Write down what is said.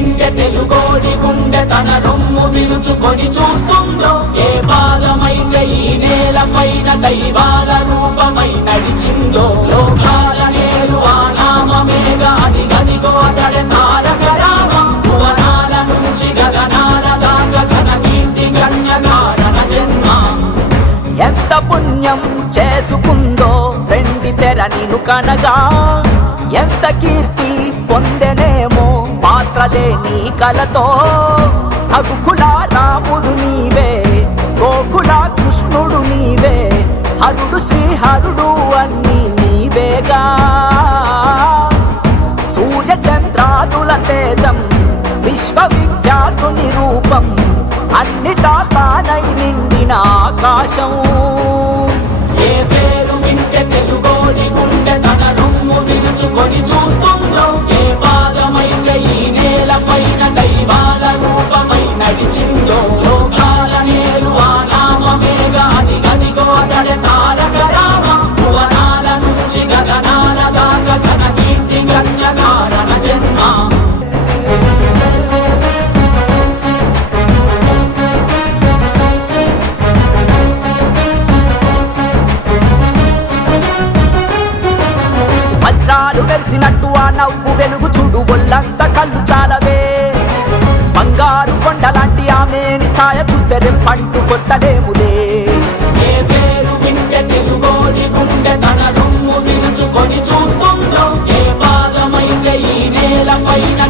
వింటే తెలుగోడి గుండె తన రొమ్ము విరుచుకొని చూస్తుందో, ఏ పాదమైతే ఈ నేల పైన దైవాల రూపమై నడిచిందో, లోకాల నేడు ఆ నామమేగా అది గదిగో అతడే తారక రామం. భువనాల నుంచి గగనాల దాకా ఘన కీర్తి గణ్య కారణ జన్మ. ఎంత పుణ్యం చేసుకుందో వెండి తెర నిన్ను కనగా, ఎంత కీర్తి పొందెనేమో పాత్రలేని కలతో. రఘుకుల రాముడు నీవే, గోకుల కృష్ణుడు నీవే, హరుడు శ్రీహరుడు అన్నీ నీవేగా. సూర్య చంద్రాదుల తేజం విశ్వవిఖ్యాతుని రూపం, అన్నిటా తానై నిండిన ఆకాశం. ఏ పేరు వింటే తెలుగోడి గుండె తన రొమ్ము విరుచుకొని చూస్తుందో, ఏ పాదమైతే ఈ నేల పైన దైవాల రూపమై నడిచిందో, లోకాల నేడు ఆ నామమేగా అది గదిగో అతడే తారక రామం. భువనాల నుంచి గగనాల దాకా ఘన కీర్తి గణ్య కారణ జన్మ. వజ్రాలు వెలిసినట్టు ఆ నవ్వు వెలుగు చూడు, ఒళ్ళంత కళ్ళు చాలవే. బంగారు కొండలాంటి ఆమెని ఛాయ చూస్తే రెప్పంటూ కొట్టలేములే. ఏ పేరు వింటే తెలుగోడి గుండె తన రొమ్ము విరుచుకొని చూస్తుందో, ఏ పాదమైతే ఈ నేల పైన